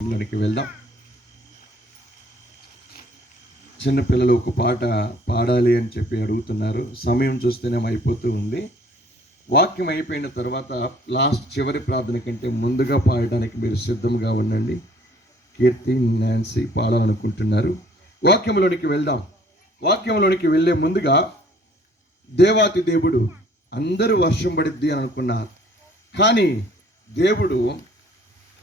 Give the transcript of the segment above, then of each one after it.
లోనికి వెళ్దాం. చిన్నపిల్లలు ఒక పాట పాడాలి అని చెప్పి అడుగుతున్నారు. సమయం చూస్తేనే అయిపోతూ ఉంది. వాక్యం అయిపోయిన తర్వాత చివరి ప్రార్థన కంటే ముందుగా పాడడానికి మీరు సిద్ధంగా ఉండండి. కీర్తి, నాన్సీ పాడాలనుకుంటున్నారు. వాక్యంలోనికి వెళ్దాం. వాక్యంలోనికి వెళ్ళే ముందుగా దేవాతి దేవుడు అందరూ వర్షం పడిద్ది అని అనుకున్నారు, కానీ దేవుడు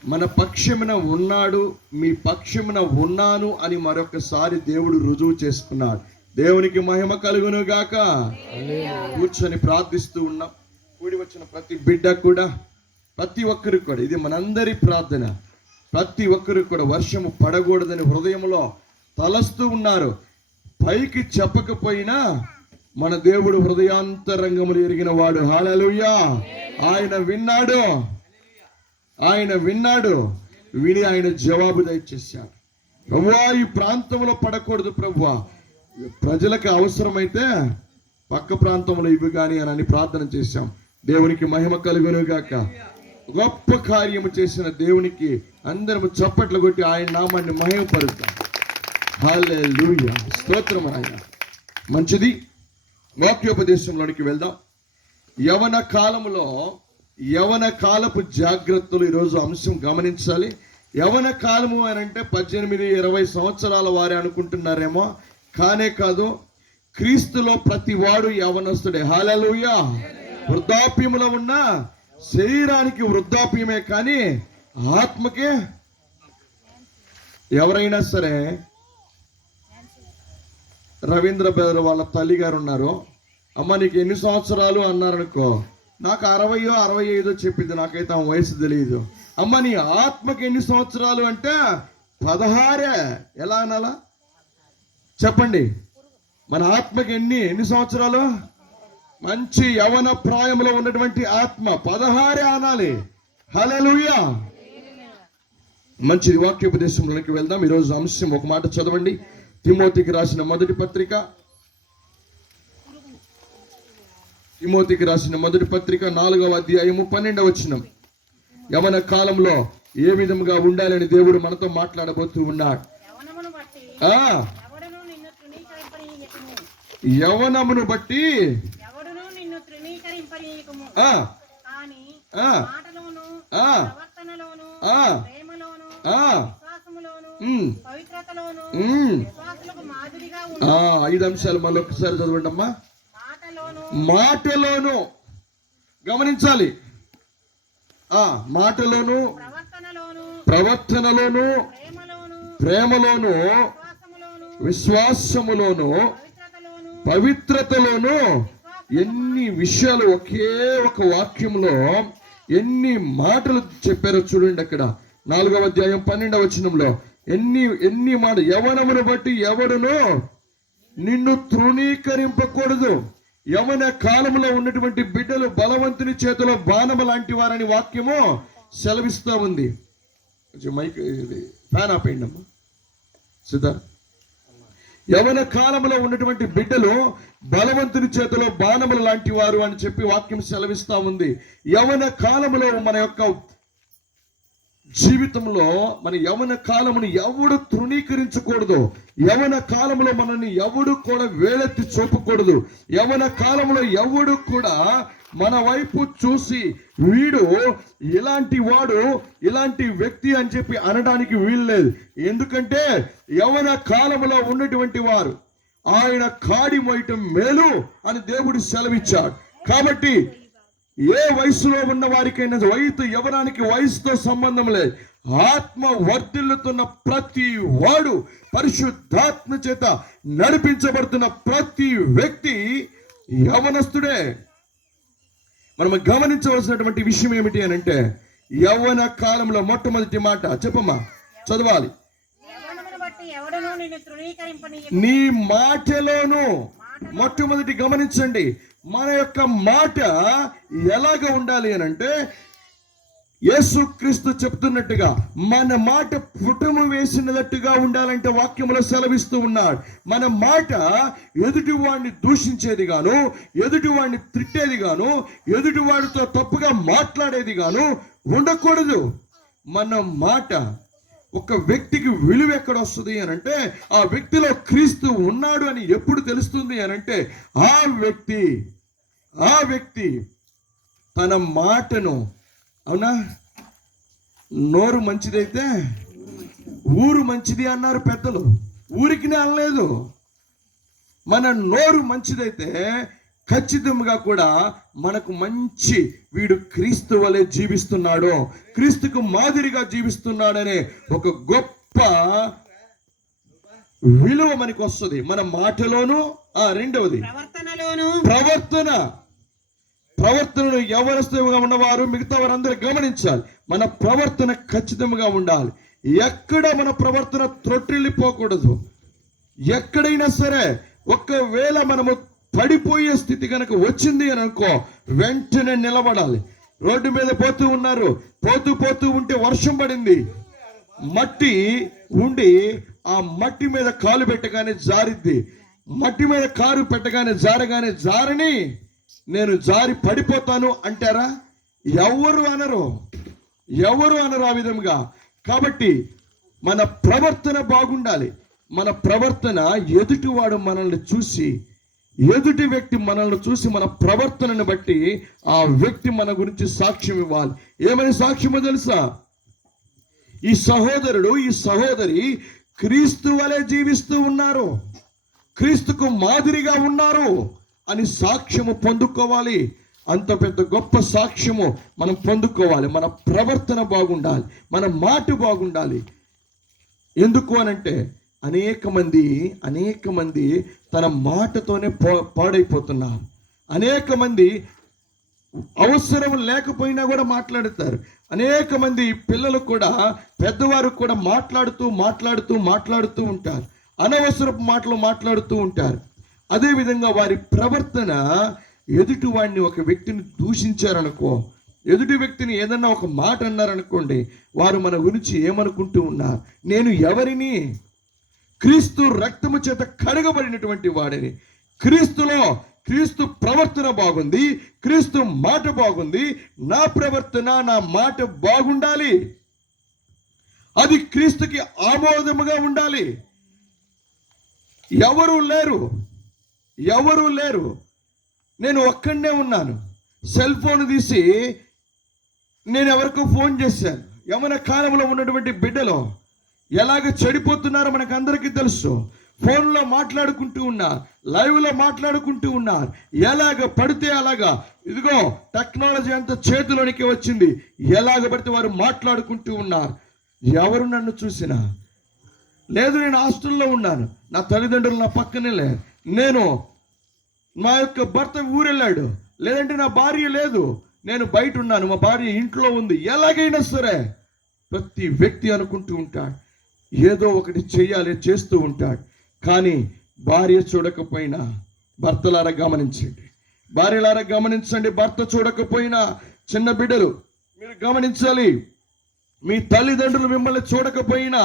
మన పక్షమున ఉన్నాడు, మీ పక్షమున ఉన్నాను అని మరొకసారి దేవుడు రుజువు చేసుకున్నాడు. దేవునికి మహిమ కలుగును గాక. కూర్చొని ప్రార్థిస్తూ ఉన్నాం. కూడి వచ్చిన ప్రతి బిడ్డ కూడా, ప్రతి ఒక్కరికి కూడా, ఇది మనందరి ప్రార్థన. ప్రతి ఒక్కరికి కూడా వర్షము పడకూడదని హృదయంలో తలస్తూ ఉన్నారు. పైకి చెప్పకపోయినా మన దేవుడు హృదయాంతరంగములు ఎరిగిన వాడు. హల్లెలూయా. ఆయన విన్నాడు. విని ఆయన జవాబు దయచేశాడు. ప్రభువా, ఈ ప్రాంతంలో పడకూడదు ప్రభువా, ప్రజలకు అవసరమైతే పక్క ప్రాంతంలో ఇవి కానీ అని ప్రార్థన చేశాం. దేవునికి మహిమ కలుగును గాక. గొప్ప కార్యము చేసిన దేవునికి అందరము చప్పట్లు కొట్టి ఆయన నామాన్ని మహిమపరుద్దాం. హల్లెలూయా, స్తోత్రం. ఆయన మంచిది. వాక్యోపదేశంలోనికి వెళ్దాం. యవన కాలపు జాగ్రత్తలు ఈరోజు అంశం గమనించాలి. యవన కాలము అని అంటే 18-20 సంవత్సరాల వారే అనుకుంటున్నారేమో, కానే కాదు. క్రీస్తులో ప్రతి వాడు యవనస్తుడే. హల్లెలూయా. వృద్ధాప్యములో ఉన్న శరీరానికి వృద్ధాప్యమే, కానీ ఆత్మకే. ఎవరైనా సరే, రవీంద్ర బ్రదర్ వాళ్ళ తల్లి గారు ఉన్నారు. అమ్మ నీకు ఎన్ని సంవత్సరాలు అన్నారనుకో, నాకు 60-65 చెప్పింది. నాకైతే ఆ వయసు తెలియదు. అమ్మ నీ ఆత్మకి ఎన్ని సంవత్సరాలు అంటే 16. ఎలా అనాలా చెప్పండి? మన ఆత్మకి ఎన్ని సంవత్సరాలు? మంచి యవన ప్రాయంలో ఉన్నటువంటి ఆత్మ 16 అనాలి. హల్లెలూయా. మంచిది. వాక్యోపదేశంలోకి వెళ్దాం. ఈరోజు అంశం ఒక మాట చదవండి. తిమోతికి రాసిన మొదటి పత్రిక 4వ అధ్యాయము 12వ వచనం. యవన కాలంలో ఏ విధంగా ఉండాలని దేవుడు మనతో మాట్లాడబోతూ ఉన్నాడు. యవనమును బట్టి ఐదు అంశాలు మళ్ళీ ఒకసారి చదవండి అమ్మా. మాటలోను గమనించాలి. మాటలోను, ప్రవర్తనలోను, ప్రేమలోను, విశ్వాసములోను, పవిత్రతలోను. ఎన్ని విషయాలు ఒకే ఒక వాక్యంలో ఎన్ని మాటలు చెప్పారో చూడండి. అక్కడ 4వ అధ్యాయం 12వ వచనంలో ఎన్ని మాట. యవనమును బట్టి ఎవడును నిన్ను తృణీకరింపకూడదు. యవన కాలంలో ఉన్నటువంటి బిడ్డలు బలవంతుని చేతిలో బాణము లాంటి వారని వాక్యము సెలవిస్తూ ఉంది. మైక్ ఫ్యాన్ ఆపేయండి అమ్మా సిద్ధార్థ్. యవన కాలంలో ఉన్నటువంటి బిడ్డలు బలవంతుని చేతిలో బాణములు లాంటి వారు అని చెప్పి వాక్యం సెలవిస్తూ ఉంది. యవన కాలంలో మన యొక్క జీవితంలో మన యవన కాలమును ఎవడు తృణీకరించకూడదు. యవన కాలంలో మనల్ని ఎవడు కూడా వేలెత్తి చూపకూడదు. యవన కాలంలో ఎవడు కూడా మన వైపు చూసి వీడు ఇలాంటి వాడు, ఇలాంటి వ్యక్తి అని చెప్పి అనడానికి వీల్లేదు. ఎందుకంటే యవన కాలంలో ఉన్నటువంటి వారు ఆయన కాడి మోయటం మేలు అని దేవుడు సెలవిచ్చాడు. కాబట్టి ఏ వయసులో ఉన్న వారికైనా యవనానికి వయసుతో సంబంధం లేదు. ఆత్మ వర్ధిల్లుతున్న ప్రతి వాడు, పరిశుద్ధాత్మ చేత నడిపించబడుతున్న ప్రతి వ్యక్తి యవనస్తుడే. మనం గమనించవలసినటువంటి విషయం ఏమిటి అని అంటే, యవన కాలంలో మొట్టమొదటి మాట చెప్పమ్మా, చదవాలి. నీ మాటలోను, మొట్టమొదటి గమనించండి, మన యొక్క మాట ఎలాగ ఉండాలి అని అంటే, యేసుక్రీస్తు చెప్తున్నట్టుగా మన మాట పుటము వేసినట్టుగా ఉండాలంటే వాక్యములో సెలవిస్తూ ఉన్నాడు. మన మాట ఎదుటివాడిని దూషించేది గాను, ఎదుటివాడిని తిట్టేది గాను, ఎదుటివాడితో తప్పుగా మాట్లాడేది గాను ఉండకూడదు. మన మాట ఒక వ్యక్తికి విలువ ఎక్కడ వస్తుంది అని అంటే, ఆ వ్యక్తిలో క్రీస్తు ఉన్నాడు అని ఎప్పుడు తెలుస్తుంది అని అంటే, ఆ వ్యక్తి తన మాటను, అవునా, నోరు మంచిదైతే ఊరు మంచిది అన్నారు పెద్దలు. ఊరికినే అనలేదు. మన నోరు మంచిదైతే ఖచ్చితంగా కూడా మనకు మంచి, వీడు క్రీస్తు వలె జీవిస్తున్నాడు, క్రీస్తుకు మాదిరిగా జీవిస్తున్నాడనే ఒక గొప్ప విలువ మనకు వస్తుంది మన మాటలోను. రెండవది ప్రవర్తనను యవనస్తుగా ఉన్నవారు మిగతా వారందరూ గమనించాలి. మన ప్రవర్తన ఖచ్చితంగా ఉండాలి. ఎక్కడ మన ప్రవర్తన త్రొట్టిల్లిపోకూడదు. ఎక్కడైనా సరే ఒకవేళ మనము పడిపోయే స్థితి కనుక వచ్చింది అని అనుకో, వెంటనే నిలబడాలి. రోడ్డు మీద పోతూ ఉంటే వర్షం పడింది, మట్టి ఉండి ఆ మట్టి మీద కాలు పెట్టగానే జారిద్ది. మట్టి మీద కారు పెట్టగానే జారని నేను జారి పడిపోతాను అంటారా? ఎవరు అనరు ఆ విధంగా. కాబట్టి మన ప్రవర్తన బాగుండాలి. మన ప్రవర్తన ఎదుటివాడు మనల్ని చూసి, ఎదుటి వ్యక్తి మనల్ని చూసి మన ప్రవర్తనను బట్టి ఆ వ్యక్తి మన గురించి సాక్ష్యం ఇవ్వాలి. ఏమని సాక్ష్యమో తెలుసా? ఈ సహోదరుడు, ఈ సహోదరి క్రీస్తు వలె జీవిస్తూ ఉన్నారు, క్రీస్తుకు మాదిరిగా ఉన్నారు అని సాక్ష్యము పొందుకోవాలి. అంత పెద్ద గొప్ప సాక్ష్యము మనం పొందుకోవాలి. మన ప్రవర్తన బాగుండాలి, మన మాట బాగుండాలి. ఎందుకు అనంటే అనేక మంది తన మాటతోనే పాడైపోతున్నారు. అనేక మంది అవసరం లేకపోయినా కూడా మాట్లాడతారు. అనేక మంది పిల్లలు కూడా, పెద్దవారు కూడా మాట్లాడుతూ ఉంటారు. అనవసరపు మాటలు మాట్లాడుతూ ఉంటారు. అదేవిధంగా వారి ప్రవర్తన ఎదుటి వాడిని, ఒక వ్యక్తిని దూషించారనుకో, ఎదుటి వ్యక్తిని ఏదన్నా ఒక మాట అన్నారనుకోండి, వారు మన గురించి ఏమనుకుంటూ ఉన్నారు? నేను ఎవరిని? క్రీస్తు రక్తము చేత కడగబడినటువంటి వాడిని. క్రీస్తు ప్రవర్తన బాగుంది, క్రీస్తు మాట బాగుంది, నా ప్రవర్తన, నా మాట బాగుండాలి. అది క్రీస్తుకి ఆమోదముగా ఉండాలి. ఎవరు లేరు. నేను ఒక్కడే ఉన్నాను. సెల్ ఫోన్ తీసి నేను ఎవరికో ఫోన్ చేశాను. యమన కాలంలో ఉన్నటువంటి బిడ్డలు ఎలాగ చెడిపోతున్నారో మనకు అందరికీ తెలుసు. ఫోన్లో మాట్లాడుకుంటూ ఉన్నారు, లైవ్లో మాట్లాడుకుంటూ ఉన్నారు. ఎలాగ పడితే అలాగా, ఇదిగో టెక్నాలజీ అంతా చేతిలోనికి వచ్చింది, ఎలాగ పడితే వారు మాట్లాడుకుంటూ ఉన్నారు. ఎవరు నన్ను చూసినా లేదు, నేను హాస్టల్లో ఉన్నాను, నా తల్లిదండ్రులు నా పక్కనే లేరు, నేను మా యొక్క భర్త ఊరెళ్ళాడు, లేదంటే నా భార్య లేదు, నేను బయట ఉన్నాను, మా భార్య ఇంట్లో ఉంది. ఎలాగైనా సరే ప్రతి వ్యక్తి అనుకుంటూ ఉంటాడు, ఏదో ఒకటి చెయ్యాలి, చేస్తూ ఉంటాడు. కానీ భార్య చూడకపోయినా, భర్తలారా గమనించండి, భర్త చూడకపోయినా, చిన్న బిడ్డలు మీరు గమనించాలి, మీ తల్లిదండ్రులు మిమ్మల్ని చూడకపోయినా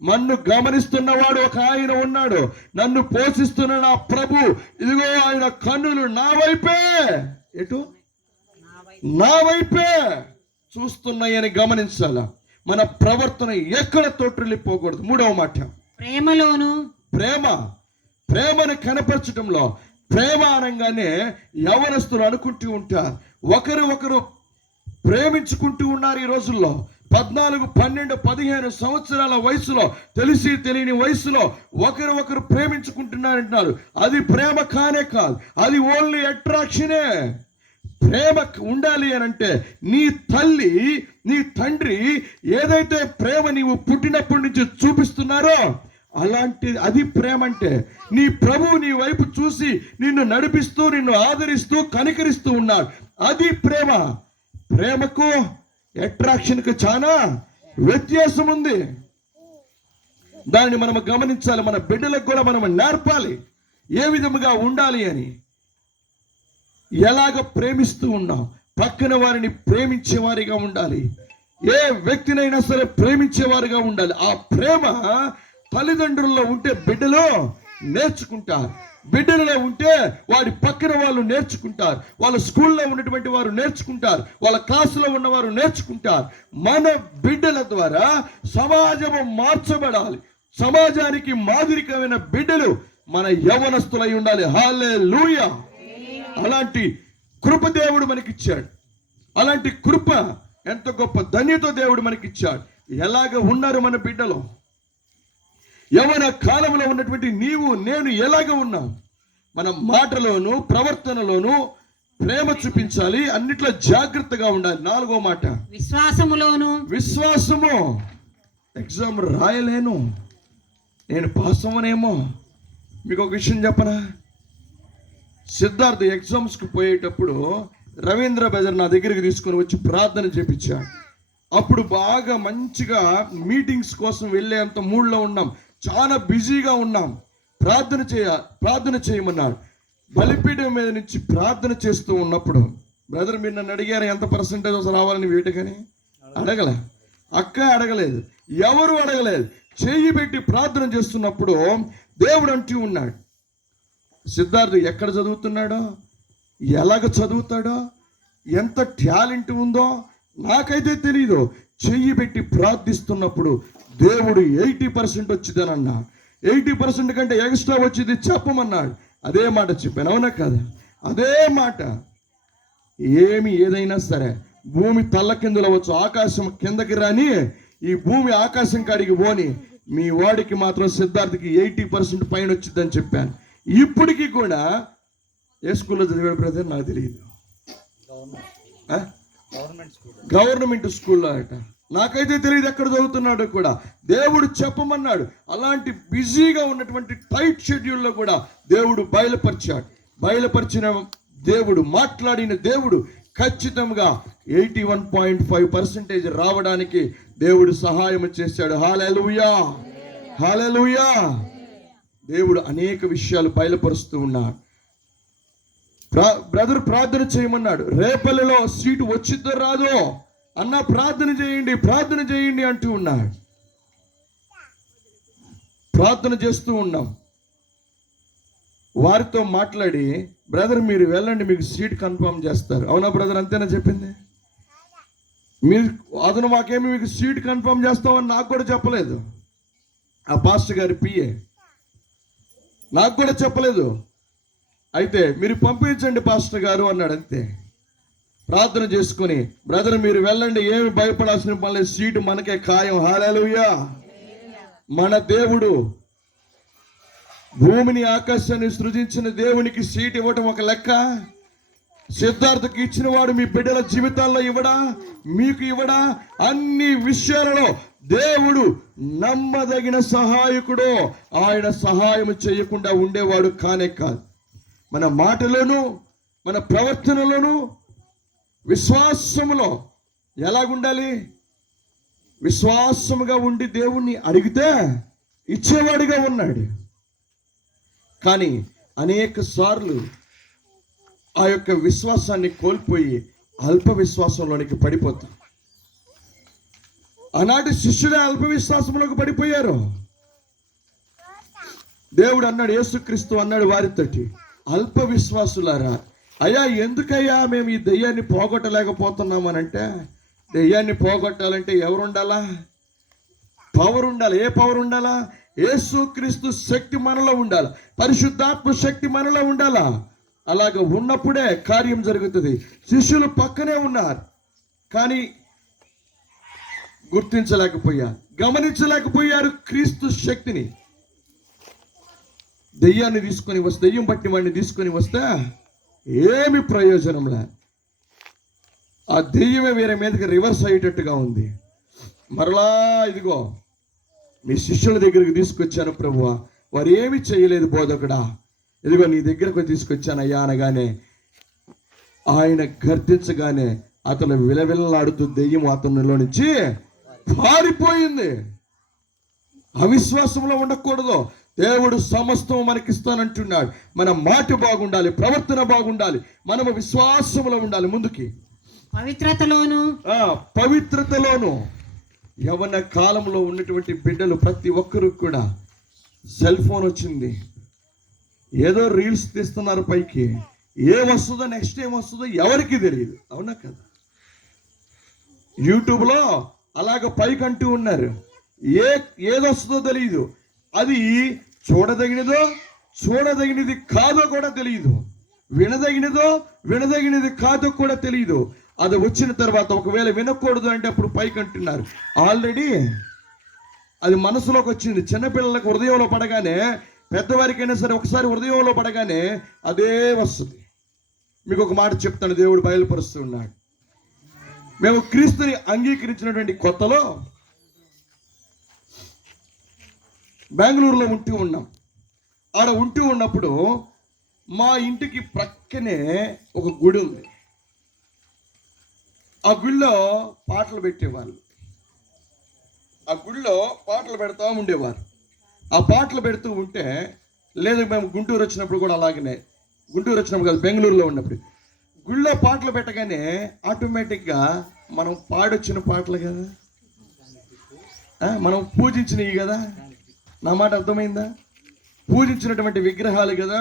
నన్ను గమనిస్తున్నవాడు ఒక ఆయన ఉన్నాడు. నన్ను పోషిస్తున్న నా ప్రభు, ఇదిగో ఆయన కన్నులు నా వైపే చూస్తున్నాయని గమనించాలా. మన ప్రవర్తన ఎక్కడ తోట్రిల్లిపోకూడదు. మూడవ మాట, ప్రేమను కనపరచడంలో. ప్రేమ అనగానే యవనస్తులు అనుకుంటూ ఉంటారు, ఒకరు ప్రేమించుకుంటూ ఉన్నారు ఈ రోజుల్లో. 14, 12, 15 సంవత్సరాల వయసులో, తెలిసి తెలియని వయసులో ఒకరు ప్రేమించుకుంటున్నారంటున్నారు. అది ప్రేమ కానే కాదు, అది ఓన్లీ అట్రాక్షనే. ప్రేమ ఉండాలి అని అంటే నీ తల్లి, నీ తండ్రి ఏదైతే ప్రేమ నీవు పుట్టినప్పటి నుంచి చూపిస్తున్నారో అది ప్రేమ అంటే. నీ ప్రభువు నీ వైపు చూసి నిన్ను నడిపిస్తూ, నిన్ను ఆదరిస్తూ, కనికరిస్తూ ఉన్నాడు. అది ప్రేమ. ప్రేమకు అట్రాక్షన్కు చాలా వ్యత్యాసం ఉంది. దాన్ని మనం గమనించాలి. మన బిడ్డలకు కూడా మనం నేర్పాలి ఏ విధముగా ఉండాలి అని. ఎలాగ ప్రేమిస్తూ ఉన్నాం, పక్కన వారిని ప్రేమించేవారిగా ఉండాలి. ఏ వ్యక్తినైనా సరే ప్రేమించేవారిగా ఉండాలి. ఆ ప్రేమ తల్లిదండ్రుల్లో ఉంటే బిడ్డలు నేర్చుకుంటారు. బిడ్డలలో ఉంటే వాడి పక్కన వాళ్ళు నేర్చుకుంటారు, వాళ్ళ స్కూల్లో ఉన్నటువంటి వారు నేర్చుకుంటారు, వాళ్ళ క్లాసులో ఉన్నవారు నేర్చుకుంటారు. మన బిడ్డల ద్వారా సమాజము మార్చబడాలి. సమాజానికి మాదిరికమైన బిడ్డలు మన యవ్వనస్తులై ఉండాలి. హల్లెలూయా. అలాంటి కృప దేవుడు మనకిచ్చాడు. అలాంటి కృప ఎంత గొప్ప ధన్యత దేవుడు మనకిచ్చాడు. ఎలాగ ఉన్నారు మన బిడ్డలు? యవ్వన కాలంలో ఉన్నటువంటి నీవు నేను ఎలాగ ఉన్నాం? మన మాటలోను ప్రవర్తనలోను ప్రేమ చూపించాలి, అన్నిట్లో జాగ్రత్తగా ఉండాలి. 4వ మాట విశ్వాసము. ఎగ్జామ్ రాయలేను, నేను పాస్ అవ్వనేమో. మీకు ఒక విషయం చెప్పనా? సిద్ధార్థ ఎగ్జామ్స్కి పోయేటప్పుడు రవీంద్ర బెదర్ నా దగ్గరికి తీసుకొని వచ్చి ప్రార్థన చేపించాడు. అప్పుడు బాగా మంచిగా మీటింగ్స్ కోసం వెళ్ళేంత మూడ్లో ఉన్నాం, చాలా బిజీగా ఉన్నాం. ప్రార్థన చేయమన్నాడు. బలిపీఠం మీద నుంచి ప్రార్థన చేస్తూ ఉన్నప్పుడు, బ్రదర్ మీరు నన్ను అడిగారు ఎంత పర్సెంటేజ్ అసలు రావాలని వీటికని అడగలే, అక్క అడగలేదు, ఎవరు అడగలేదు. చెయ్యి పెట్టి ప్రార్థన చేస్తున్నప్పుడు దేవుడు అంటూ ఉన్నాడు, సిద్ధార్థ్ ఎక్కడ చదువుతున్నాడో, ఎలాగ చదువుతాడో, ఎంత టాలెంట్ ఉందో నాకైతే తెలీదు. చెయ్యి పెట్టి ప్రార్థిస్తున్నప్పుడు దేవుడు 80% వచ్చిందని అన్నాడు. 80% కంటే ఎక్స్ట్రా వచ్చింది చెప్పమన్నాడు. అదే మాట చెప్పాను, అవునా కదా? అదే మాట. ఏదైనా సరే భూమి తల్ల కిందలు అవ్వచ్చు, ఆకాశం కిందకి రాని, ఈ భూమి ఆకాశం కాడికి పోని, మీ వాడికి మాత్రం సిద్ధార్థకి 80% పైన వచ్చిందని చెప్పాను. ఇప్పటికీ కూడా ఏ స్కూల్లో చదివాడు బ్రదర్ నాకు తెలియదు, గవర్నమెంట్ స్కూల్లో అట, నాకైతే తెలియదు ఎక్కడ చదువుతున్నాడో కూడా. దేవుడు చెప్పమన్నాడు. అలాంటి బిజీగా ఉన్నటువంటి టైట్ షెడ్యూల్లో కూడా దేవుడు బయలుపరిచిన దేవుడు, మాట్లాడిన దేవుడు ఖచ్చితంగా 81.5% రావడానికి దేవుడు సహాయం చేశాడు. హల్లెలూయా, హల్లెలూయా. దేవుడు అనేక విషయాలు బయలుపరుస్తూ ఉన్నాడు. బ్రదర్ ప్రార్థన చేయమన్నాడు. రేపల్లిలో సీటు వచ్చిద్దో రాదో అన్న ప్రార్థన చేయండి అంటూ ఉన్నాడు. ప్రార్థన చేస్తూ ఉన్నాం. వారితో మాట్లాడి, బ్రదర్ మీరు వెళ్ళండి, మీకు సీట్ కన్ఫర్మ్ చేస్తారు. అవునా బ్రదర్, అంతేనా చెప్పింది? మీరు అతను మాకేమి మీకు సీట్ కన్ఫర్మ్ చేస్తామని నాకు కూడా చెప్పలేదు. ఆ పాస్టర్ గారి పిఏ నాకు కూడా చెప్పలేదు. అయితే మీరు పంపించండి పాస్టర్ గారు అన్నాడు. అంతే. ప్రార్థన చేసుకుని, బ్రదర్ మీరు వెళ్ళండి, ఏమి భయపడాల్సిన పని లేదు, సీటు మనకే ఖాయం. హల్లెలూయా. మన దేవుడు భూమిని ఆకాశాన్ని సృజించిన దేవునికి సీట్ ఇవ్వటం ఒక లెక్క. సిద్ధార్థకి ఇచ్చిన వాడు మీ బిడ్డల జీవితాల్లో ఇవ్వడా, మీకు ఇవ్వడా? అన్ని విషయాలలో దేవుడు నమ్మదగిన సహాయకుడు. ఆయన సహాయం చేయకుండా ఉండేవాడు కానే కాదు. మన మాటలోను మన ప్రవర్తనలోను విశ్వాసములో ఎలాగుండాలి? విశ్వాసముగా ఉండి దేవుణ్ణి అడిగితే ఇచ్చేవాడిగా ఉన్నాడు. కానీ అనేక సార్లు ఆ యొక్క విశ్వాసాన్ని కోల్పోయి అల్ప విశ్వాసంలోనికి పడిపోతాం. ఆనాటి శిష్యులే అల్ప విశ్వాసంలోకి పడిపోయారు. దేవుడు అన్నాడు, యేసుక్రీస్తు అన్నాడు వారితోటి, అల్ప విశ్వాసులారా, అయ్యా ఎందుకయ్యా మేము ఈ దెయ్యాన్ని పోగొట్టలేకపోతున్నామనంటే, దెయ్యాన్ని పోగొట్టాలంటే ఎవరు ఉండాలా? పవర్ ఉండాలి. ఏ పవర్ ఉండాలా? యేసుక్రీస్తు శక్తి మనలో ఉండాలి, పరిశుద్ధాత్మ శక్తి మనలో ఉండాలా. అలాగ ఉన్నప్పుడే కార్యం జరుగుతుంది. శిష్యులు పక్కనే ఉన్నారు, కానీ గుర్తించలేకపోయారు, గమనించలేకపోయారు క్రీస్తు శక్తిని. దెయ్యాన్ని తీసుకొని వస్తే, దెయ్యం పట్టి వాడిని తీసుకొని వస్తే ఏమి ప్రయోజనం లే. ఆ దెయ్యమే వేరే మీదకి రివర్స్ అయ్యేటట్టుగా ఉంది. మరలా ఇదిగో మీ శిష్యుల దగ్గరికి తీసుకొచ్చాను ప్రభువా, వారు ఏమి చేయలేదు బోధకుడా, ఇదిగో నీ దగ్గరకు తీసుకొచ్చాను అయ్యా అనగానే, ఆయన గర్తించగానే అతను విలవిలలాడుతూ దెయ్యం అతనిలో నుంచి పారిపోయింది. అవిశ్వాసంలో ఉండకూడదు. దేవుడు సమస్తం మనకిస్తానంటున్నాడు. మన మాట బాగుండాలి, ప్రవర్తన బాగుండాలి, మనము విశ్వాసంలో ఉండాలి. ముందుకి పవిత్రతలోను యవ్వన కాలంలో ఉన్నటువంటి బిడ్డలు ప్రతి ఒక్కరు కూడా సెల్ ఫోన్ వచ్చింది. ఏదో రీల్స్ తీస్తున్నారు పైకి, ఏమొస్తుందో నెక్స్ట్ ఏమొస్తుందో ఎవరికి తెలియదు. అవునా కదా? యూట్యూబ్లో అలాగ పైకంటూ ఉన్నారు, ఏదొస్తుందో తెలియదు. అది చూడదగినది కాదో కూడా తెలియదు, వినదగినది కాదో కూడా తెలియదు. అది వచ్చిన తర్వాత ఒకవేళ వినకూడదు అంటే అప్పుడు పైకి అంటున్నారు. ఆల్రెడీ అది మనసులోకి వచ్చింది. చిన్నపిల్లలకు హృదయంలో పడగానే, పెద్దవారికైనా సరే ఒకసారి హృదయంలో పడగానే అదే వస్తుంది. మీకు ఒక మాట చెప్తాను, దేవుడు బయలుపరుస్తూ ఉన్నాడు. మేము క్రీస్తుని అంగీకరించినటువంటి కొత్తలో బెంగళూరులో ఉంటూ ఉన్నప్పుడు మా ఇంటికి ప్రక్కనే ఒక గుడి ఉంది. ఆ గుడిలో పాటలు పెట్టేవాళ్ళు, ఆ గుడిలో పాటలు పెడతా ఉండేవారు. ఆ పాటలు పెడుతూ ఉంటే, లేదు మేము గుంటూరు వచ్చినప్పుడు కూడా అలాగనే, గుంటూరు వచ్చినప్పుడు కాదు బెంగళూరులో ఉన్నప్పుడు గుళ్ళో పాటలు పెట్టగానే ఆటోమేటిక్గా మనం పాడొచ్చిన పాటలు కదా, మనం పూజించినవి కదా. నా మాట అర్థమైందా? పూజించినటువంటి విగ్రహాలు కదా,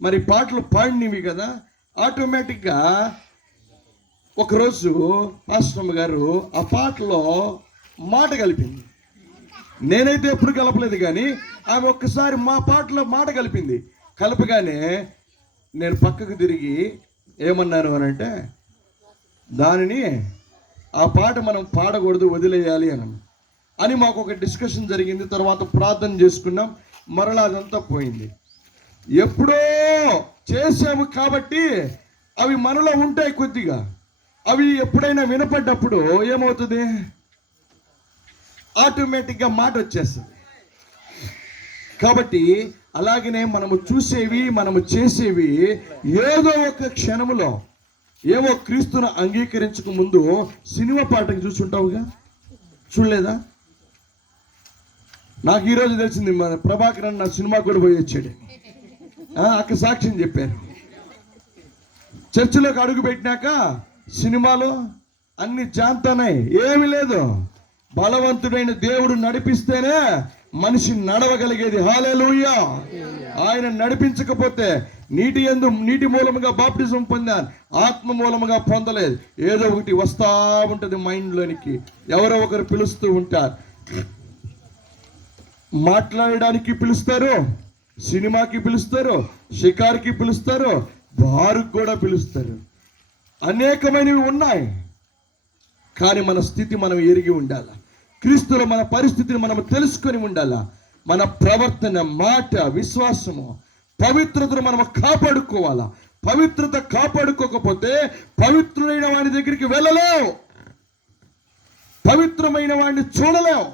మరి పాటలు పాడినవి కదా. ఆటోమేటిక్గా ఒకరోజు పాస్టమ్మ గారు ఆ పాటలో మాట కలిపింది. నేనైతే ఎప్పుడు కలపలేదు, కానీ ఆమె ఒక్కసారి మా పాటలో మాట కలిపింది. కలపగానే నేను పక్కకు తిరిగి ఏమన్నాను అని అంటే, దానిని ఆ పాట మనం పాడకూడదు, వదిలేయాలి అని మాకు ఒక డిస్కషన్ జరిగింది. తర్వాత ప్రార్థన చేసుకున్నాం, మరలా అదంతా పోయింది. ఎప్పుడో చేసాము కాబట్టి అవి మనలో ఉంటాయి కొద్దిగా. అవి ఎప్పుడైనా వినపడ్డప్పుడు ఏమవుతుంది? ఆటోమేటిక్గా మాట వచ్చేస్తుంది. కాబట్టి అలాగనే మనము చూసేవి, మనము చేసేవి ఏదో ఒక క్షణములో, ఏవో క్రీస్తును అంగీకరించక ముందు సినిమా పాటకు చూసుంటావుగా, చూడలేదా? నాకు ఈరోజు తెలిసింది, మన ప్రభాకర్ అన్న సినిమా కూడా పోయి వచ్చాడు. అక్క సాక్ష్యం చెప్పారు. చర్చిలోకి అడుగు పెట్టినాక సినిమాలు అన్ని జాంతనాయి, ఏమీ లేదు. బలవంతుడైన దేవుడు నడిపిస్తేనే మనిషి నడవగలిగేది. హల్లెలూయా! ఆయన నడిపించకపోతే, నీటి మూలముగా బాప్టిజం పొందాను, ఆత్మ మూలముగా పొందలేదు. ఏదో ఒకటి వస్తూ ఉంటుంది మైండ్లోనికి, ఎవరో ఒకరు పిలుస్తూ ఉంటారు. మాట్లాడడానికి పిలుస్తారు, సినిమాకి పిలుస్తారు, షికార్కి పిలుస్తారు, బారుకు కూడా పిలుస్తారు. అనేకమైనవి ఉన్నాయి. కానీ మన స్థితి మనం ఎరిగి ఉండాలి. క్రీస్తులో మన పరిస్థితిని మనం తెలుసుకొని ఉండాలా. మన ప్రవర్తన, మాట, విశ్వాసము, పవిత్రతను మనం కాపాడుకోవాలా. పవిత్రత కాపాడుకోకపోతే పవిత్రుడైన వాడి దగ్గరికి వెళ్ళలేవు, పవిత్రమైన వాడిని చూడలేవు.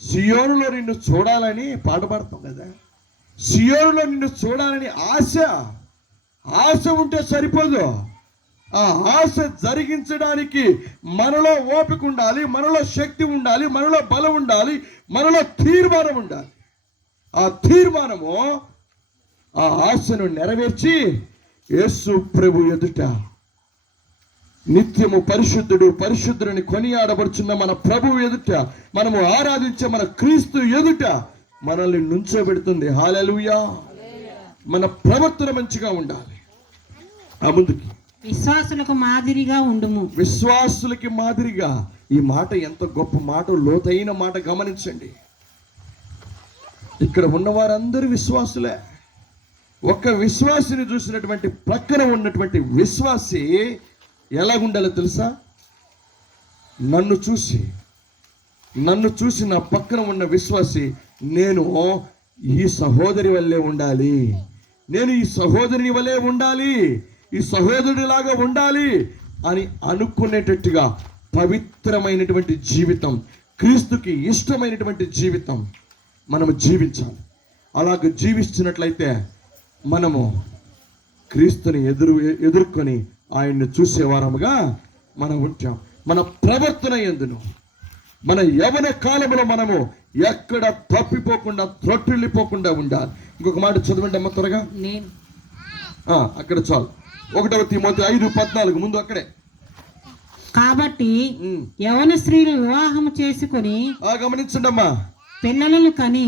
సియోనులో నిన్ను చూడాలని పాట పాడతాం కదా. సియోనులో నిన్ను చూడాలని ఆశ ఉంటే సరిపోదు. ఆ ఆశ జరిగించడానికి మనలో ఓపిక ఉండాలి, మనలో శక్తి ఉండాలి, మనలో బలం ఉండాలి, మనలో తీర్మానం ఉండాలి. ఆ తీర్మానము ఆ ఆశను నెరవేర్చి యేసు ప్రభు ఎదుట నిత్యము పరిశుద్ధుడిని కొనియాడబడుచున్న మన ప్రభువు ఎదుట, మనము ఆరాధించే మన క్రీస్తు ఎదుట మనల్ని నుంచోబెడుతుంది. హల్లెలూయా! మన ప్రవర్తన మంచిగా ఉండాలి. ఆ ముందుకి విశ్వాసులకు మాదిరిగా ఉండుము. విశ్వాసులకి మాదిరిగా. ఈ మాట ఎంత గొప్ప మాట, లోతైన మాట. గమనించండి, ఇక్కడ ఉన్న వారందరూ విశ్వాసులే. ఒక విశ్వాసిని చూసినటువంటి ప్రక్కన ఉన్నటువంటి విశ్వాసి ఎలాగుండాలో తెలుసా? నన్ను చూసి నా పక్కన ఉన్న విశ్వాసి, నేను ఈ సహోదరి వల్లే ఉండాలి, నేను ఈ సహోదరిని వల్లే ఉండాలి, ఈ సహోదరుడిలాగా ఉండాలి అని అనుకునేటట్టుగా పవిత్రమైనటువంటి జీవితం, క్రీస్తుకి ఇష్టమైనటువంటి జీవితం మనము జీవించాలి. అలాగ జీవిస్తున్నట్లయితే మనము క్రీస్తుని ఎదుర్కొని ఆయన్ని చూసేవారముగా మనం ఉంటాం. మన ప్రవర్తన యందును, మన యవన కాలంలో మనము ఎక్కడ తప్పిపోకుండా, త్రొట్టిల్లిపోకుండా ఉండాలి. ఇంకొక మాట చదవండి అమ్మ త్వరగా. అక్కడ చాలు. 1 తిమోతి 5:14 ముందు అక్కడే. కాబట్టి యవన స్త్రీలు వివాహం చేసుకుని, గమనించండి అమ్మా, పిల్లలను కని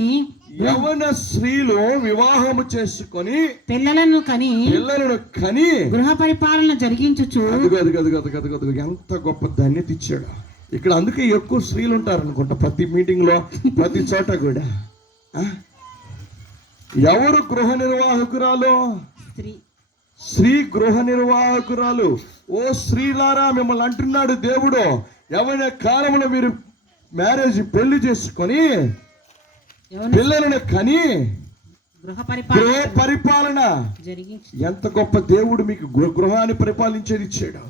యవన స్త్రీలు వివాహము చేసుకొని పిల్లలను కని పిల్లలను కని గృహ పరిపాలన జరిగించుచు అదుగు ఎంత గొప్ప ధన్యత ఇచ్చాడు ఇక్కడ. అందుకే ఎక్కువ స్త్రీలు ఉంటారు అనుకుంటా ప్రతి మీటింగ్ లో, ప్రతి చోట కూడా. ఎవరు గృహ నిర్వాహకురాలు? స్త్రీ. స్త్రీ గృహ నిర్వాహకురాలు. ఓ స్త్రీలారా, మిమ్మల్ని అంటున్నాడు దేవుడు, ఎవరి కాలంలో మీరు మ్యారేజ్ పెళ్లి చేసుకొని పిల్లలను కని గృహ పరిపాలన ఎంత గొప్ప దేవుడు మీకు గృహాన్ని పరిపాలించేది ఇచ్చాడు.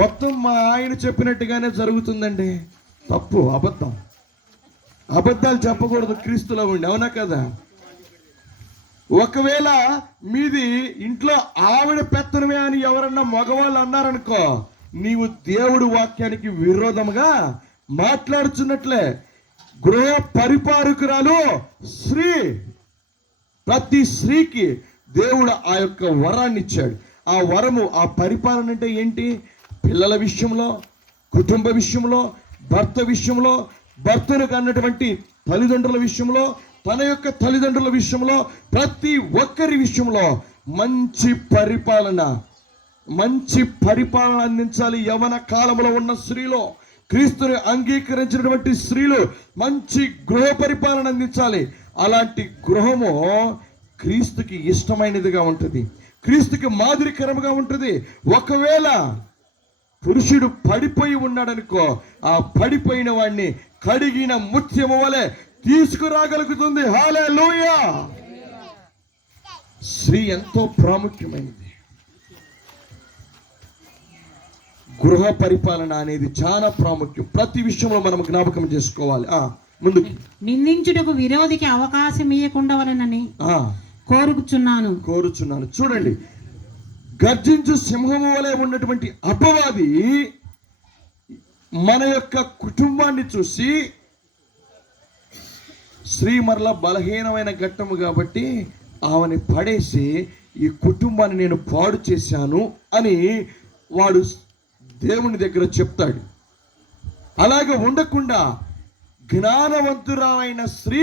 మొత్తం మా ఆయన చెప్పినట్టుగానే జరుగుతుందండి. తప్పు, అబద్ధాలు చెప్పకూడదు క్రీస్తులో ఉండి, అవునా కదా? ఒకవేళ మీది ఇంట్లో ఆవిడ పెత్తనమే అని ఎవరన్నా మగవాళ్ళు అన్నారనుకో, నీవు దేవుడు వాక్యానికి విరోధముగా మాట్లాడుతున్నట్లే. గృహ పరిపాలకురాలు స్త్రీ. ప్రతి స్త్రీకి దేవుడు ఆ యొక్క వరాన్ని ఇచ్చాడు. ఆ వరము, ఆ పరిపాలన అంటే ఏంటి? పిల్లల విషయంలో, కుటుంబ విషయంలో, భర్త విషయంలో, భర్తను కన్నటువంటి తల్లిదండ్రుల విషయంలో, తన యొక్క తల్లిదండ్రుల విషయంలో, ప్రతి ఒక్కరి విషయంలో మంచి పరిపాలన అందించాలి. యవన కాలంలో ఉన్న స్త్రీలో, క్రీస్తుని అంగీకరించినటువంటి స్త్రీలు మంచి గృహ పరిపాలన అందించాలి. అలాంటి గృహము క్రీస్తుకి ఇష్టమైనదిగా ఉంటుంది, క్రీస్తుకి మాదిరికరంగా ఉంటుంది. ఒకవేళ పురుషుడు పడిపోయి ఉన్నాడనుకో, ఆ పడిపోయిన వాడిని కడిగిన ముత్యము వలె తీసుకురాగలుగుతుంది. హల్లెలూయా! స్త్రీ ఎంతో ప్రాముఖ్యమైనది. గృహ పరిపాలన అనేది చాలా ప్రాముఖ్యం. ప్రతి విషయంలో మనం జ్ఞాపకం చేసుకోవాలి. ముందుకు. నిందించుటకు విరోధికి అవకాశం ఇవ్వకుండావలనని కోరుచున్నాను. చూడండి, గర్జించు సింహము వలె ఉన్నటువంటి అపవాది మన యొక్క కుటుంబాన్ని చూసి, స్త్రీ మరలా బలహీనమైన ఘట్టము కాబట్టి ఆమెని పడేసి ఈ కుటుంబాన్ని నేను పాడు చేశాను అని వాడు దేవుని దగ్గర చెప్తాడు. అలాగే ఉండకుండా జ్ఞానవంతురాలైన స్త్రీ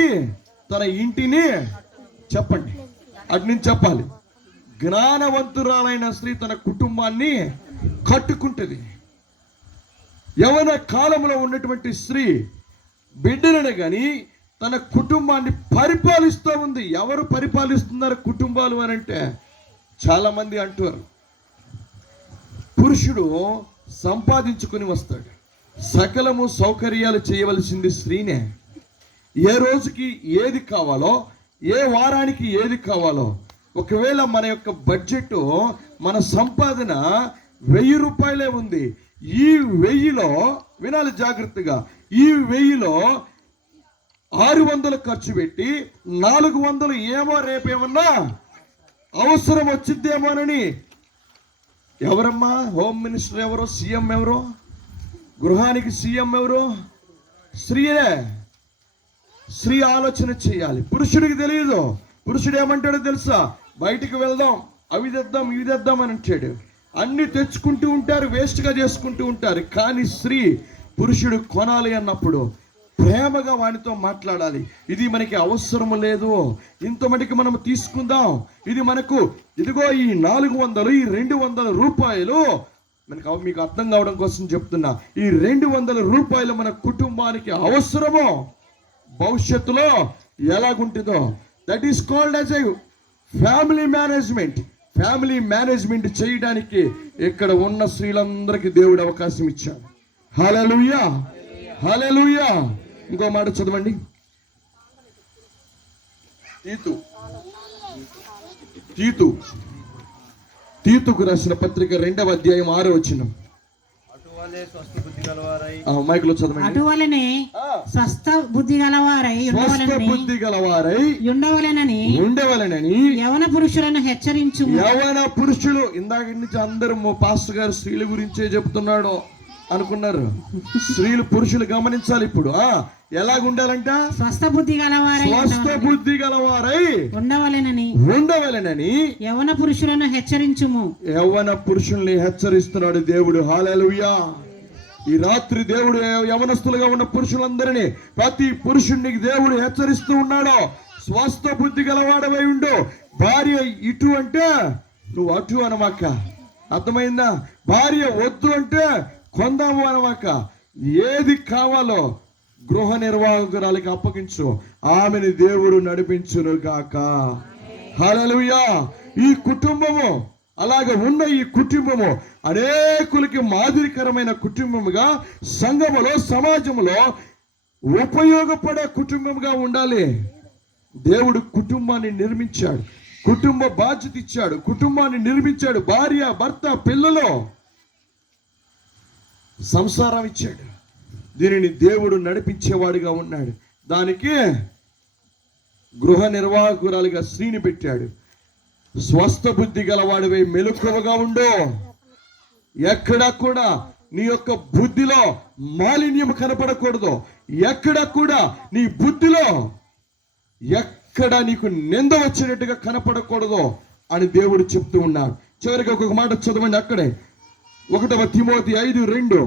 తన ఇంటిని, చెప్పండి అటు నుంచి చెప్పాలి, జ్ఞానవంతురాలైన స్త్రీ తన కుటుంబాన్ని కట్టుకుంటుంది. యవన కాలంలో ఉన్నటువంటి స్త్రీ బిడ్డలను కానీ తన కుటుంబాన్ని పరిపాలిస్తూ ఉంది. ఎవరు పరిపాలిస్తున్నారు కుటుంబాలు అని అంటే, చాలా మంది అంటారు పురుషుడు సంపాదించుకుని వస్తాడు, సకలము సౌకర్యాలు చేయవలసింది స్త్రీనే. ఏ రోజుకి ఏది కావాలో, ఏ వారానికి ఏది కావాలో, ఒకవేళ మన యొక్క బడ్జెట్, మన సంపాదన 1000 రూపాయలే ఉంది, ఈ 1000లో వినాలి జాగ్రత్తగా, ఈ 1000లో 600 ఖర్చు పెట్టి 400 ఏమో రేపేమన్నా అవసరం వచ్చిద్దేమోనని, ఎవరమ్మా హోమ్ మినిస్టర్ ఎవరో, సీఎం ఎవరో, గృహానికి సీఎం ఎవరో? స్త్రీయే. స్త్రీ ఆలోచన చేయాలి. పురుషుడికి తెలియదు. పురుషుడు ఏమంటాడో తెలుసా? బయటికి వెళ్దాం, అవి తెద్దాం, ఇవి తెద్దాం అని అంటాడు. అన్ని తెచ్చుకుంటూ ఉంటారు, వేస్ట్గా చేసుకుంటూ ఉంటారు. కానీ స్త్రీ, పురుషుడు కొనాలి అన్నప్పుడు ప్రేమగా వానితో మాట్లాడాలి. ఇది మనకి అవసరం లేదు, ఇంత మటుకు మనం తీసుకుందాం, ఇది మనకు, ఇదిగో ఈ 400, ఈ 200 రూపాయలు మనకు, మీకు అర్థం కావడం కోసం చెప్తున్నా, ఈ 200 రూపాయలు మన కుటుంబానికి అవసరమో, భవిష్యత్తులో ఎలాగుంటుందో, that is called as a family management. Family management చేయడానికి ఇక్కడ ఉన్న స్త్రీలందరికీ దేవుడు అవకాశం ఇచ్చాడు. హల్లెలూయా, హల్లెలూయా. ఇంకో మాట చదవండి, తీతుకు రాసిన పత్రిక 2వ అధ్యాయం 6వ వచనం. మైకులో చదవండి. అటువలనే స్వస్థ బుద్ధి గలవారై ఉండవలెనని యవన పురుషులను హెచ్చరించు. యవన పురుషులు, ఇందాక నుంచి అందరూ పాస్టర్ గారు స్త్రీల గురించే చెప్తున్నాడు అనుకున్నారు. స్త్రీలు పురుషులు గమనించాలి. ఇప్పుడు ఎలాగుండాలంట? స్వస్థ బుద్ధి గలవారై ఉండవలెనని యవన పురుషులను హెచ్చరించుము. యవన పురుషుల్ని హెచ్చరిస్తున్నాడు దేవుడు. హల్లెలూయా. ఈ రాత్రి దేవుడు యవనస్తులుగా ఉన్న పురుషులందరినీ, ప్రతి పురుషుడికి దేవుడు హెచ్చరిస్తూ ఉన్నాడు. స్వస్థ బుద్ధి గలవాడవై ఉండు. భార్య ఇటు అంటే నువ్వు అటు అనమాక. అర్థమైందా? భార్య వద్దు అంటే కొందాము అనమాక. ఏది కావాలో గృహ నిర్వాహకురాలకి అప్పగించు, ఆమెని దేవుడు నడిపించును గాక. హల్లెలూయా. ఈ కుటుంబము అలాగ ఉన్న ఈ కుటుంబము అనేకులకి మాదిరికరమైన కుటుంబముగా, సంఘములో, సమాజంలో ఉపయోగపడే కుటుంబముగా ఉండాలి. దేవుడు కుటుంబాన్ని నిర్మించాడు, కుటుంబ బాధ్యత ఇచ్చాడు, కుటుంబాన్ని నిర్మించాడు. భార్య, భర్త, పిల్లలు, సంసారం ఇచ్చాడు. దీనిని దేవుడు నడిపించేవాడిగా ఉన్నాడు. దానికి గృహ నిర్వాహకురాలుగా స్త్రీని పెట్టాడు. స్వస్థ బుద్ధి గలవాడివై మెలకువగా ఉండు. ఎక్కడా కూడా నీ యొక్క బుద్ధిలో మాలిన్యం కనపడకూడదు. ఎక్కడా కూడా నీ బుద్ధిలో ఎక్కడ నీకు నింద వచ్చినట్టుగా కనపడకూడదు అని దేవుడు చెప్తూ ఉన్నాడు. చివరికి ఒక్కొక్క మాట చదవండి అక్కడే. 1 తిమోతి 5:2.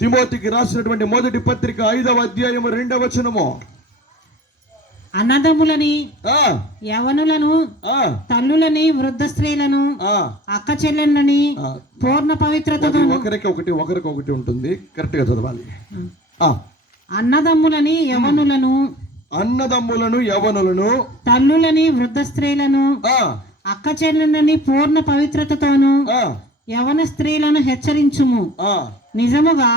తిమోతికి రాసినటువంటి మొదటి పత్రిక 5వ అధ్యాయము 2వ వచనము. అన్నదమ్ములని, యవనులను, తల్లులని, వృద్ధ స్త్రీలను, అక్క చెల్లెళ్ళని పూర్ణ పవిత్రతతో. ఒకరికి ఉంటుంది, కరెక్ట్ గా చదవాలి. అన్నదమ్ములని, యవనులను, తల్లులని, వృద్ధ స్త్రీలను, అక్క చెల్లెళ్ళని పూర్ణ పవిత్రతతోను యవన స్త్రీలను హెచ్చరించుము. నిజముగా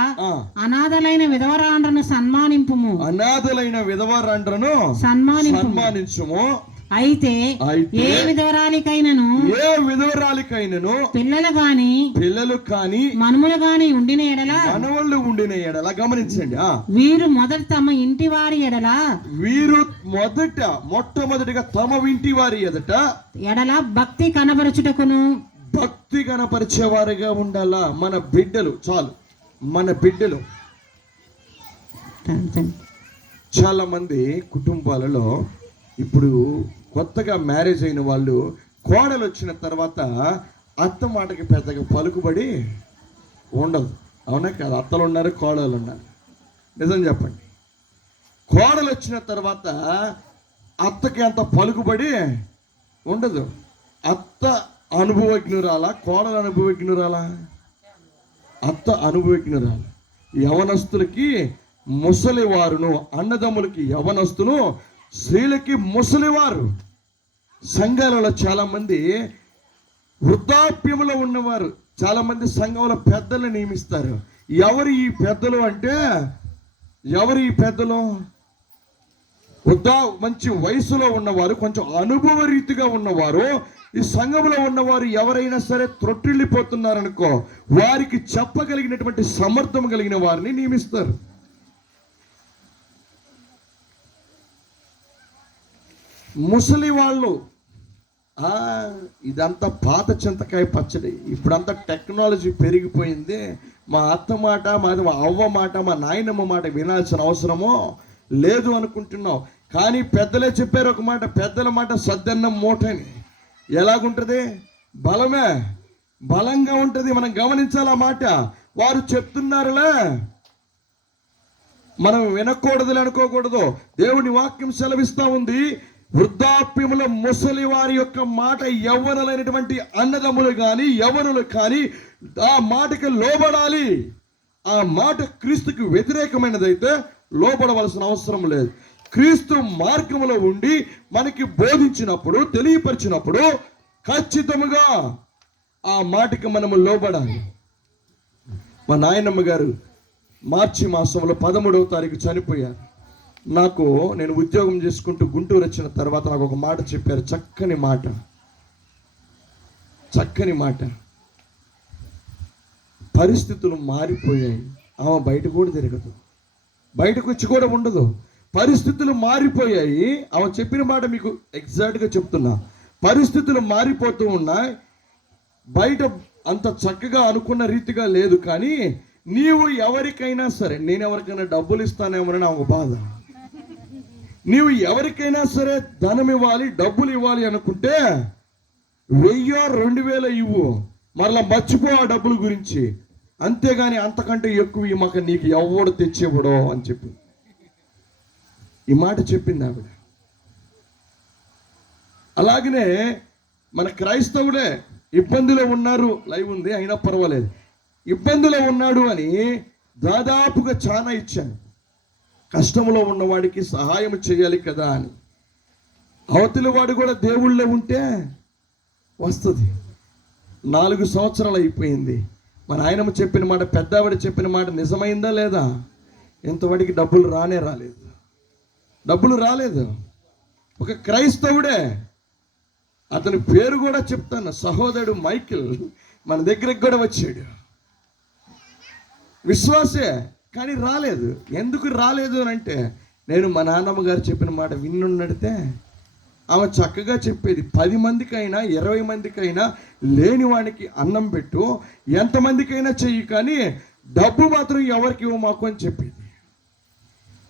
అనాథలైన విధవరాండ్రను సన్మానింపుము. అనాథలైన విధవరాండ్రను సన్మానించుము. అయితే ఏ విధవరాలికైనను పిల్లలు గాని మనుమలు గాని ఉండిన ఎడల గమనించండి. వీరు మొదట తమ ఇంటి వారి ఎడల మొట్టమొదటిగా తమ ఇంటి వారి ఎడల భక్తి కనబరచుటకును, భక్తి కనపరిచేవారిగా ఉండాలా. మన బిడ్డలు చాలు, మన బిడ్డలు. చాలా మంది కుటుంబాలలో ఇప్పుడు కొత్తగా మ్యారేజ్ అయిన వాళ్ళు కోడలు వచ్చిన తర్వాత అత్త మాటకి పెద్దగా పలుకుబడి ఉండదు. అవునా కాదు? అత్తలు ఉన్నారు, కోడలు ఉన్నారు. నిజం చెప్పండి. కోడలు వచ్చిన తర్వాత అత్తకి అంత పలుకుబడి ఉండదు. అత్త అనుభవజ్ఞురాలా, కోడలు అనుభవజ్ఞురాలా? అత్త అనుభవజ్ఞురాలు. యవనస్తులకి ముసలివారును, అన్నదమ్ములకి యవనస్తులు, స్త్రీలకి ముసలివారు. సంఘాలలో చాలా మంది వృద్ధాప్యంలో ఉన్నవారు చాలా మంది సంఘంలో పెద్దలు నియమిస్తారు. ఎవరు ఈ పెద్దలు అంటే, ఎవరు ఈ పెద్దలు? మంచి వయసులో ఉన్నవారు, కొంచెం అనుభవ రీతిగా ఉన్నవారు. ఈ సంఘంలో ఉన్నవారు ఎవరైనా సరే త్రొట్టిల్లిపోతున్నారనుకో, వారికి చెప్పగలిగినటువంటి సమర్థం కలిగిన వారిని నియమిస్తారు. ముసలి వాళ్ళు ఇదంతా పాత చింతకాయ పచ్చడి. ఇప్పుడంతా టెక్నాలజీ పెరిగిపోయింది. మా అత్త మాట, మా అవ్వ మాట, మా నాయనమ్మ మాట వినాల్సిన అవసరమో లేదు అనుకుంటున్నావు. కానీ పెద్దలే చెప్పారు ఒక మాట, పెద్దల మాట సద్దన్నం మూటని. ఎలాగుంటుంది? బలంగా ఉంటుంది. మనం గమనించాలి ఆ మాట. వారు చెప్తున్నారులే, మనం వినకూడదులే అనుకోకూడదు. దేవుని వాక్యం సెలవిస్తా ఉంది, వృద్ధాప్యముల ముసలి వారి యొక్క మాట యవ్వనులైనటువంటి అన్నదమ్ములు కానీ యవ్వనులు కానీ ఆ మాటకి లోబడాలి. ఆ మాట క్రీస్తుకి వ్యతిరేకమైనదైతే లోబడవలసిన అవసరం లేదు. క్రీస్తు మార్గంలో ఉండి మనకి బోధించినప్పుడు, తెలియపరిచినప్పుడు ఖచ్చితంగా ఆ మాటకి మనము లోబడాలి. మా నాయనమ్మ గారు మార్చి మాసంలో 13వ తారీఖు చనిపోయారు. నేను ఉద్యోగం చేసుకుంటూ గుంటూరు వచ్చిన తర్వాత నాకు ఒక మాట చెప్పారు. చక్కని మాట. పరిస్థితులు మారిపోయాయి. ఆమె బయట కూడా తిరగదు, బయటకు వచ్చి కూడా ఉండదు. పరిస్థితులు మారిపోయాయి. ఆమె చెప్పిన మాట మీకు ఎగ్జాక్ట్గా చెప్తున్నా. పరిస్థితులు మారిపోతూ ఉన్నాయి. బయట అంత చక్కగా అనుకున్న రీతిగా లేదు. కానీ నీవు ఎవరికైనా సరే, నేను ఎవరికైనా డబ్బులు ఇస్తానేమోనని ఆమె బాధ. నీవు ఎవరికైనా సరే ధనం ఇవ్వాలి, డబ్బులు ఇవ్వాలి అనుకుంటే 1000 2000 ఇవ్వు, మరలా మర్చిపో ఆ డబ్బుల గురించి. అంతేగాని అంతకంటే ఎక్కువ మాకు నీకు ఎవడు తెచ్చేవాడో అని చెప్పి ఈ మాట చెప్పింది ఆవిడ. అలాగనే మన క్రైస్తవుడే ఇబ్బందిలో ఉన్నారు, లైవ్ ఉంది అయినా పర్వాలేదు, ఇబ్బందిలో ఉన్నాడు అని దాదాపుగా చాలా ఇచ్చాను. కష్టంలో ఉన్నవాడికి సహాయం చేయాలి కదా అని. అవతలి వాడు కూడా దేవుళ్ళే ఉంటే వస్తుంది. 4 సంవత్సరాలు అయిపోయింది. మన ఆయనమ్మ చెప్పిన మాట, పెద్దవాడు చెప్పిన మాట నిజమైందా లేదా? ఇంతవాడికి డబ్బులు రాలేదు. ఒక క్రైస్తవుడే, అతని పేరు కూడా చెప్తాను, సహోదరుడు మైకిల్ మన దగ్గరికి కూడా వచ్చాడు. విశ్వాసే కానీ రాలేదు. ఎందుకు రాలేదు అని అంటే, నేను మా నాన్నమ్మ గారు చెప్పిన మాట విన్నున్నడితే ఆమె చక్కగా చెప్పేది, 10 మందికైనా 20 మందికైనా లేని వానికి అన్నం పెట్టు, ఎంతమందికైనా చెయ్యి, కానీ డబ్బు మాత్రం ఎవరికి ఇవ్వ మాకు అని చెప్పేది.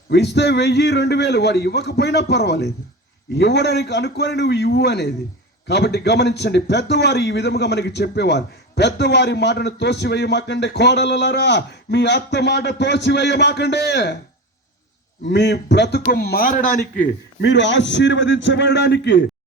ఇస్తే 1000, 2000 వాడు ఇవ్వకపోయినా పర్వాలేదు, ఇవ్వడానికి అనుకొని నువ్వు ఇవ్వు అనేది. కాబట్టి గమనించండి, పెద్దవారు ఈ విధముగా మనకి చెప్పేవారు. పెద్దవారి మాటను తోసివేయమాకండి. కోడలలారా, మీ అత్త మాట తోసివేయమాకండి. మీ బ్రతుకు మారడానికి, మీరు ఆశీర్వదించబడడానికి